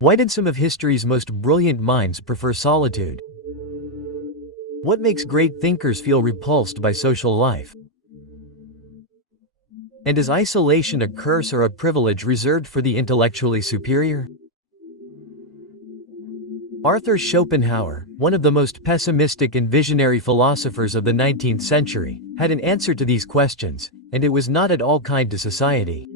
Why did some of history's most brilliant minds prefer solitude? What makes great thinkers feel repulsed by social life? And is isolation a curse or a privilege reserved for the intellectually superior? Arthur Schopenhauer, one of the most pessimistic and visionary philosophers of the 19th century, had an answer to these questions, and it was not at all kind to society.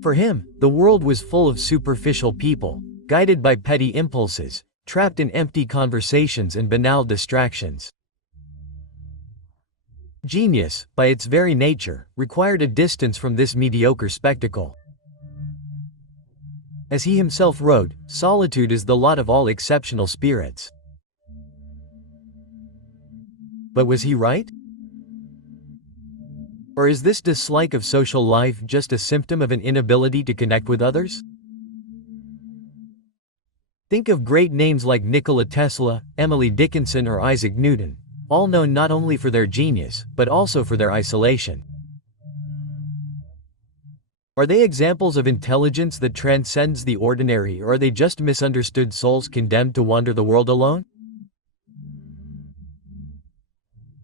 For him, the world was full of superficial people, guided by petty impulses, trapped in empty conversations and banal distractions. Genius, by its very nature, required a distance from this mediocre spectacle. As he himself wrote, solitude is the lot of all exceptional spirits. But was he right? Or is this dislike of social life just a symptom of an inability to connect with others? Think of great names like Nikola Tesla, Emily Dickinson, or Isaac Newton, all known not only for their genius, but also for their isolation. Are they examples of intelligence that transcends the ordinary, or are they just misunderstood souls condemned to wander the world alone?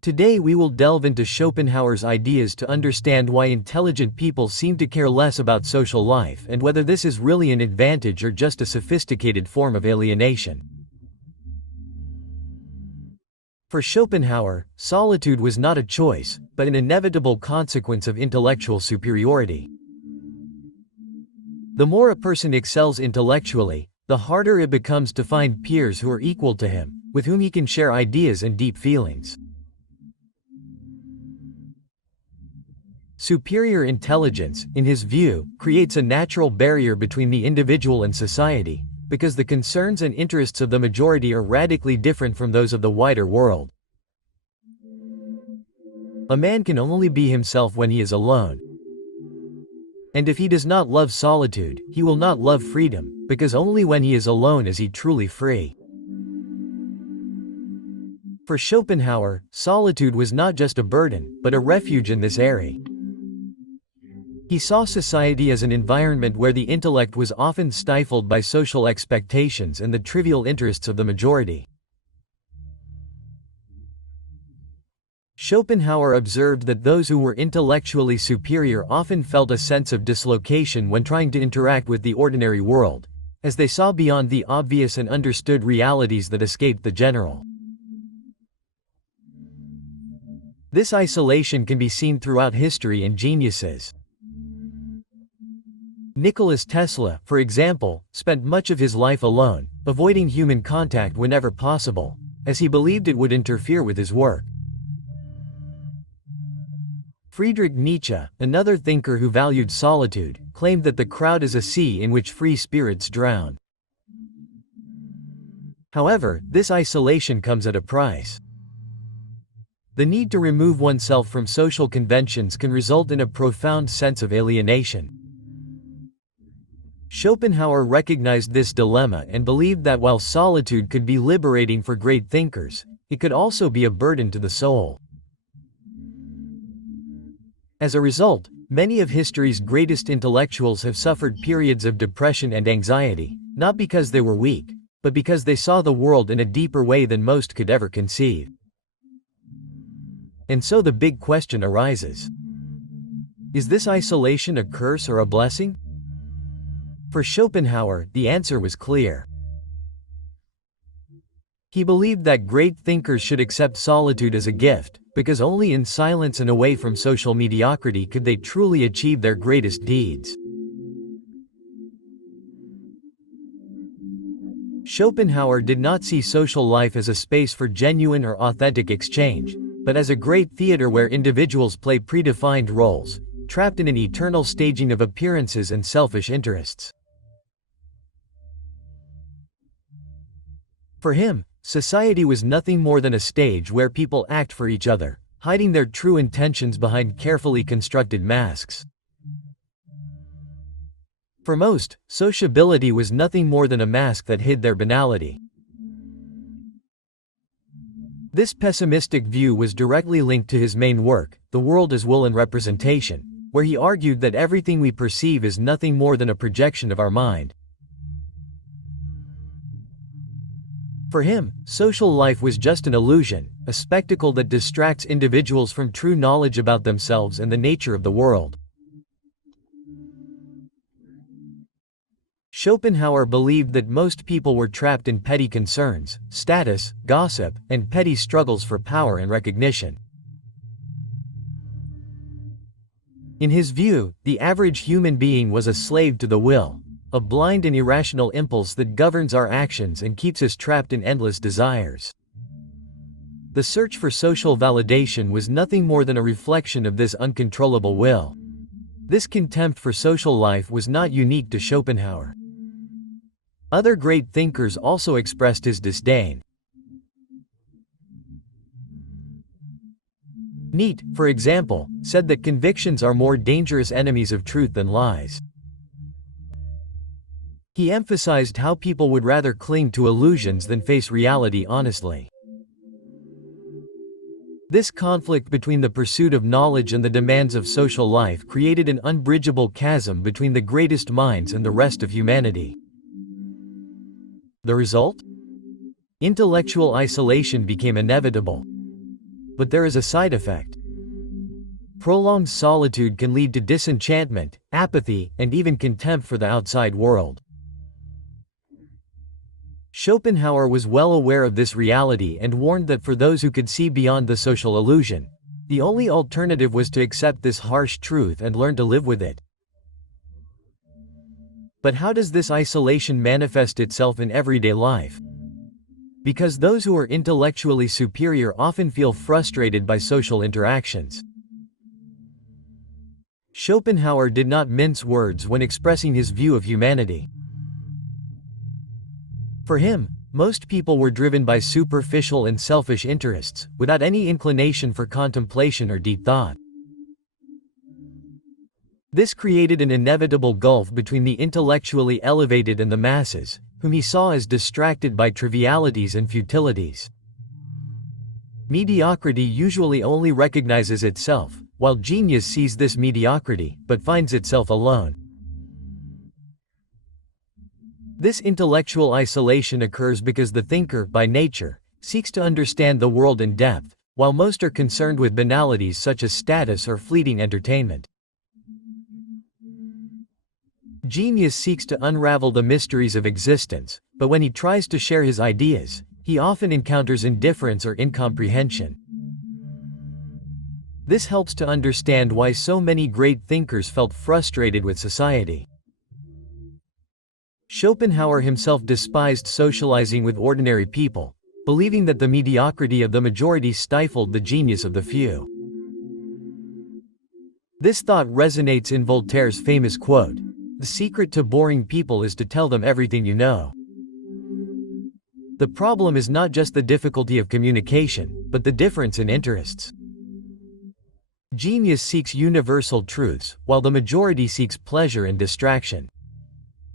Today we will delve into Schopenhauer's ideas to understand why intelligent people seem to care less about social life and whether this is really an advantage or just a sophisticated form of alienation. For Schopenhauer, solitude was not a choice, but an inevitable consequence of intellectual superiority. The more a person excels intellectually, the harder it becomes to find peers who are equal to him, with whom he can share ideas and deep feelings. Superior intelligence, in his view, creates a natural barrier between the individual and society, because the concerns and interests of the majority are radically different from those of the wider world. A man can only be himself when he is alone. And if he does not love solitude, he will not love freedom, because only when he is alone is he truly free. For Schopenhauer, solitude was not just a burden, but a refuge in this era. He saw society as an environment where the intellect was often stifled by social expectations and the trivial interests of the majority. Schopenhauer observed that those who were intellectually superior often felt a sense of dislocation when trying to interact with the ordinary world, as they saw beyond the obvious and understood realities that escaped the general. This isolation can be seen throughout history in geniuses. Nikola Tesla, for example, spent much of his life alone, avoiding human contact whenever possible, as he believed it would interfere with his work. Friedrich Nietzsche, another thinker who valued solitude, claimed that the crowd is a sea in which free spirits drown. However, this isolation comes at a price. The need to remove oneself from social conventions can result in a profound sense of alienation. Schopenhauer recognized this dilemma and believed that while solitude could be liberating for great thinkers, it could also be a burden to the soul. As a result, many of history's greatest intellectuals have suffered periods of depression and anxiety, not because they were weak, but because they saw the world in a deeper way than most could ever conceive. And so the big question arises: is this isolation a curse or a blessing? For Schopenhauer, the answer was clear. He believed that great thinkers should accept solitude as a gift, because only in silence and away from social mediocrity could they truly achieve their greatest deeds. Schopenhauer did not see social life as a space for genuine or authentic exchange, but as a great theater where individuals play predefined roles, trapped in an eternal staging of appearances and selfish interests. For him, society was nothing more than a stage where people act for each other, hiding their true intentions behind carefully constructed masks. For most, sociability was nothing more than a mask that hid their banality. This pessimistic view was directly linked to his main work, The World as Will and Representation, where he argued that everything we perceive is nothing more than a projection of our mind. For him, social life was just an illusion, a spectacle that distracts individuals from true knowledge about themselves and the nature of the world. Schopenhauer believed that most people were trapped in petty concerns, status, gossip, and petty struggles for power and recognition. In his view, the average human being was a slave to the will, a blind and irrational impulse that governs our actions and keeps us trapped in endless desires. The search for social validation was nothing more than a reflection of this uncontrollable will. This contempt for social life was not unique to Schopenhauer. Other great thinkers also expressed his disdain. Nietzsche, for example, said that convictions are more dangerous enemies of truth than lies. He emphasized how people would rather cling to illusions than face reality honestly. This conflict between the pursuit of knowledge and the demands of social life created an unbridgeable chasm between the greatest minds and the rest of humanity. The result? Intellectual isolation became inevitable. But there is a side effect. Prolonged solitude can lead to disenchantment, apathy, and even contempt for the outside world. Schopenhauer was well aware of this reality and warned that for those who could see beyond the social illusion, the only alternative was to accept this harsh truth and learn to live with it. But how does this isolation manifest itself in everyday life? Because those who are intellectually superior often feel frustrated by social interactions. Schopenhauer did not mince words when expressing his view of humanity. For him, most people were driven by superficial and selfish interests, without any inclination for contemplation or deep thought. This created an inevitable gulf between the intellectually elevated and the masses, whom he saw as distracted by trivialities and futilities. Mediocrity usually only recognizes itself, while genius sees this mediocrity, but finds itself alone. This intellectual isolation occurs because the thinker, by nature, seeks to understand the world in depth, while most are concerned with banalities such as status or fleeting entertainment. Genius seeks to unravel the mysteries of existence, but when he tries to share his ideas, he often encounters indifference or incomprehension. This helps to understand why so many great thinkers felt frustrated with society. Schopenhauer himself despised socializing with ordinary people, believing that the mediocrity of the majority stifled the genius of the few. This thought resonates in Voltaire's famous quote, "The secret to boring people is to tell them everything you know." The problem is not just the difficulty of communication, but the difference in interests. Genius seeks universal truths, while the majority seeks pleasure and distraction.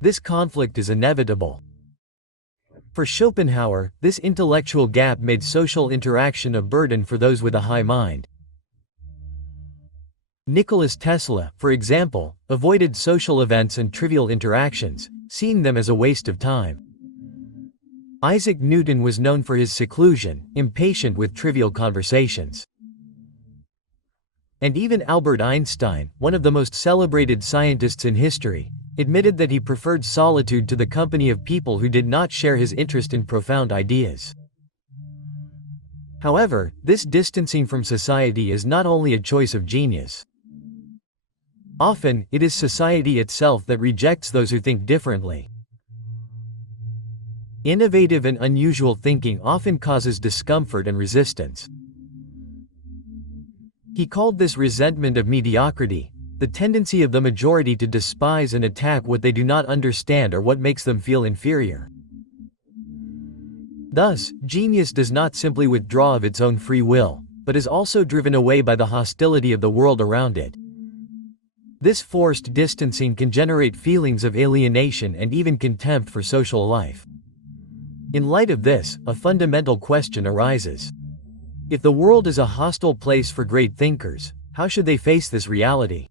This conflict is inevitable. For Schopenhauer, this intellectual gap made social interaction a burden for those with a high mind. Nikola Tesla, for example, avoided social events and trivial interactions, seeing them as a waste of time. Isaac Newton was known for his seclusion, impatient with trivial conversations. And even Albert Einstein, one of the most celebrated scientists in history, admitted that he preferred solitude to the company of people who did not share his interest in profound ideas. However, this distancing from society is not only a choice of genius. Often, it is society itself that rejects those who think differently. Innovative and unusual thinking often causes discomfort and resistance. He called this resentment of mediocrity, the tendency of the majority to despise and attack what they do not understand or what makes them feel inferior. Thus, genius does not simply withdraw of its own free will, but is also driven away by the hostility of the world around it. This forced distancing can generate feelings of alienation and even contempt for social life. In light of this, a fundamental question arises. If the world is a hostile place for great thinkers, how should they face this reality?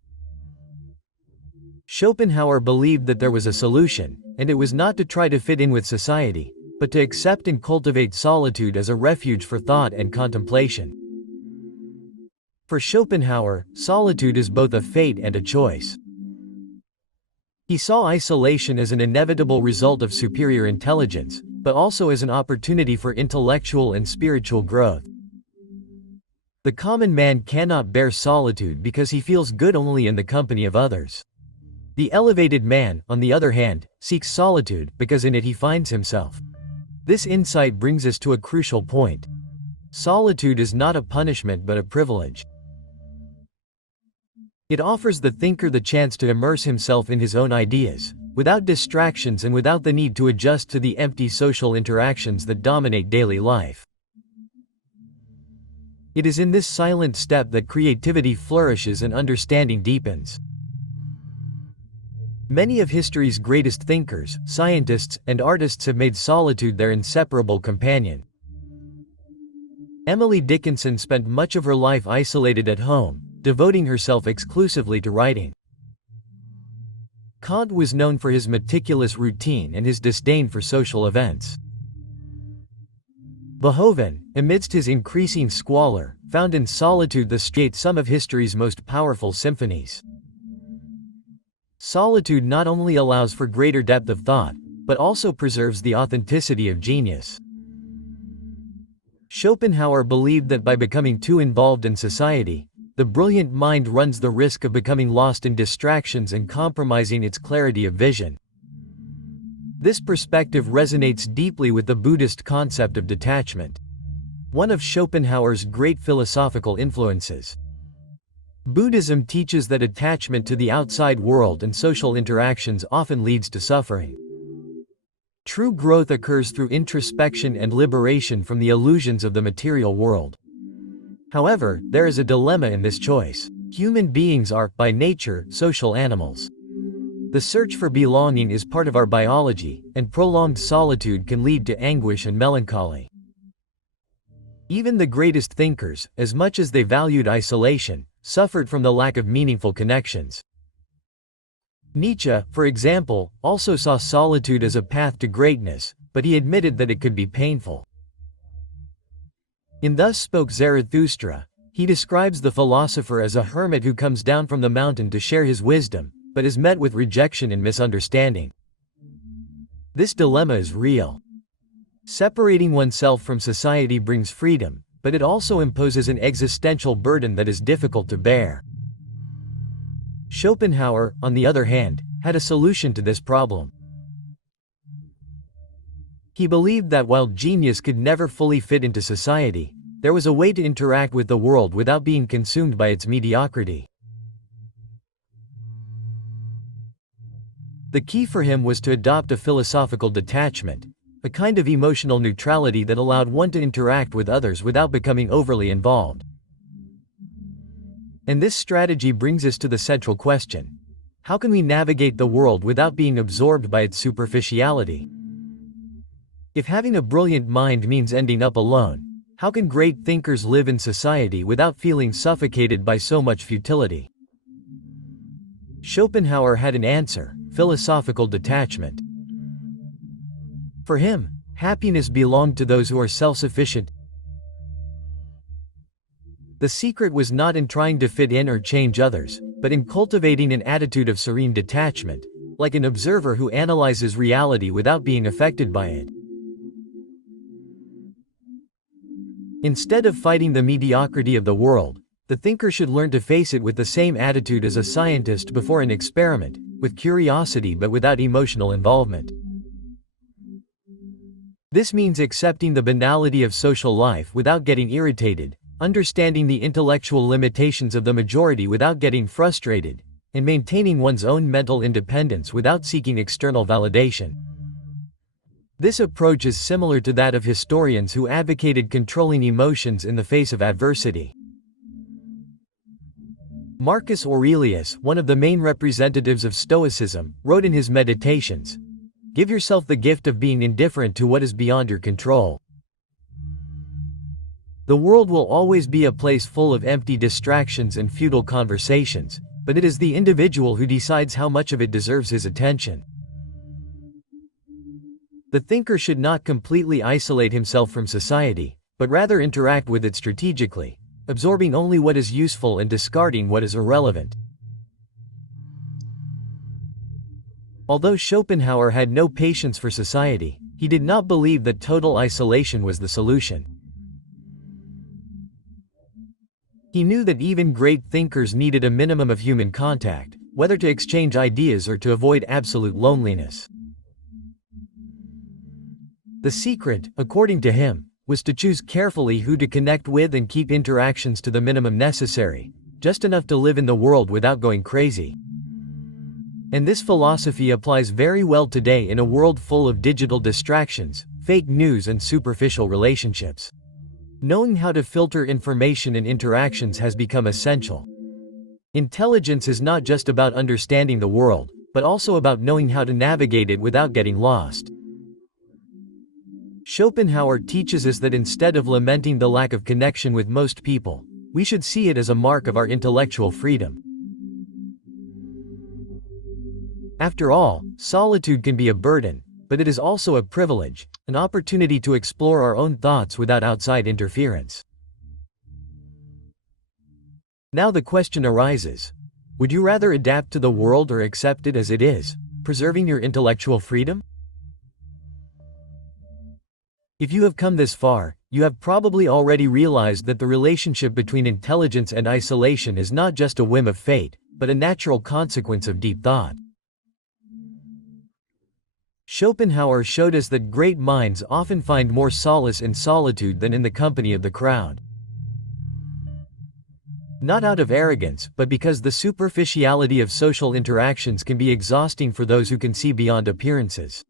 Schopenhauer believed that there was a solution, and it was not to try to fit in with society, but to accept and cultivate solitude as a refuge for thought and contemplation. For Schopenhauer, solitude is both a fate and a choice. He saw isolation as an inevitable result of superior intelligence, but also as an opportunity for intellectual and spiritual growth. The common man cannot bear solitude because he feels good only in the company of others. The elevated man, on the other hand, seeks solitude because in it he finds himself. This insight brings us to a crucial point. Solitude is not a punishment but a privilege. It offers the thinker the chance to immerse himself in his own ideas, without distractions and without the need to adjust to the empty social interactions that dominate daily life. It is in this silent step that creativity flourishes and understanding deepens. Many of history's greatest thinkers, scientists, and artists have made solitude their inseparable companion. Emily Dickinson spent much of her life isolated at home, devoting herself exclusively to writing. Kant was known for his meticulous routine and his disdain for social events. Beethoven, amidst his increasing squalor, found in solitude the strength of some of history's most powerful symphonies. Solitude not only allows for greater depth of thought, but also preserves the authenticity of genius. Schopenhauer believed that by becoming too involved in society, the brilliant mind runs the risk of becoming lost in distractions and compromising its clarity of vision. This perspective resonates deeply with the Buddhist concept of detachment, one of Schopenhauer's great philosophical influences. Buddhism teaches that attachment to the outside world and social interactions often leads to suffering. True growth occurs through introspection and liberation from the illusions of the material world. However, there is a dilemma in this choice. Human beings are, by nature, social animals. The search for belonging is part of our biology, and prolonged solitude can lead to anguish and melancholy. Even the greatest thinkers, as much as they valued isolation, suffered from the lack of meaningful connections. Nietzsche, for example, also saw solitude as a path to greatness, but he admitted that it could be painful. In Thus Spoke Zarathustra, he describes the philosopher as a hermit who comes down from the mountain to share his wisdom, but is met with rejection and misunderstanding. This dilemma is real. Separating oneself from society brings freedom, but it also imposes an existential burden that is difficult to bear. Schopenhauer, on the other hand, had a solution to this problem. He believed that while genius could never fully fit into society, there was a way to interact with the world without being consumed by its mediocrity. The key for him was to adopt a philosophical detachment, a kind of emotional neutrality that allowed one to interact with others without becoming overly involved. And this strategy brings us to the central question: how can we navigate the world without being absorbed by its superficiality? If having a brilliant mind means ending up alone, how can great thinkers live in society without feeling suffocated by so much futility? Schopenhauer had an answer: philosophical detachment. For him, happiness belonged to those who are self-sufficient. The secret was not in trying to fit in or change others, but in cultivating an attitude of serene detachment, like an observer who analyzes reality without being affected by it. Instead of fighting the mediocrity of the world, the thinker should learn to face it with the same attitude as a scientist before an experiment, with curiosity but without emotional involvement. This means accepting the banality of social life without getting irritated, understanding the intellectual limitations of the majority without getting frustrated, and maintaining one's own mental independence without seeking external validation. This approach is similar to that of historians who advocated controlling emotions in the face of adversity. Marcus Aurelius, one of the main representatives of Stoicism, wrote in his Meditations, "Give yourself the gift of being indifferent to what is beyond your control." The world will always be a place full of empty distractions and futile conversations, but it is the individual who decides how much of it deserves his attention. The thinker should not completely isolate himself from society, but rather interact with it strategically, absorbing only what is useful and discarding what is irrelevant. Although Schopenhauer had no patience for society, he did not believe that total isolation was the solution. He knew that even great thinkers needed a minimum of human contact, whether to exchange ideas or to avoid absolute loneliness. The secret, according to him, was to choose carefully who to connect with and keep interactions to the minimum necessary, just enough to live in the world without going crazy. And this philosophy applies very well today in a world full of digital distractions, fake news and superficial relationships. Knowing how to filter information and interactions has become essential. Intelligence is not just about understanding the world, but also about knowing how to navigate it without getting lost. Schopenhauer teaches us that instead of lamenting the lack of connection with most people, we should see it as a mark of our intellectual freedom. After all, solitude can be a burden, but it is also a privilege, an opportunity to explore our own thoughts without outside interference. Now the question arises: would you rather adapt to the world or accept it as it is, preserving your intellectual freedom? If you have come this far, you have probably already realized that the relationship between intelligence and isolation is not just a whim of fate, but a natural consequence of deep thought. Schopenhauer showed us that great minds often find more solace in solitude than in the company of the crowd. Not out of arrogance, but because the superficiality of social interactions can be exhausting for those who can see beyond appearances.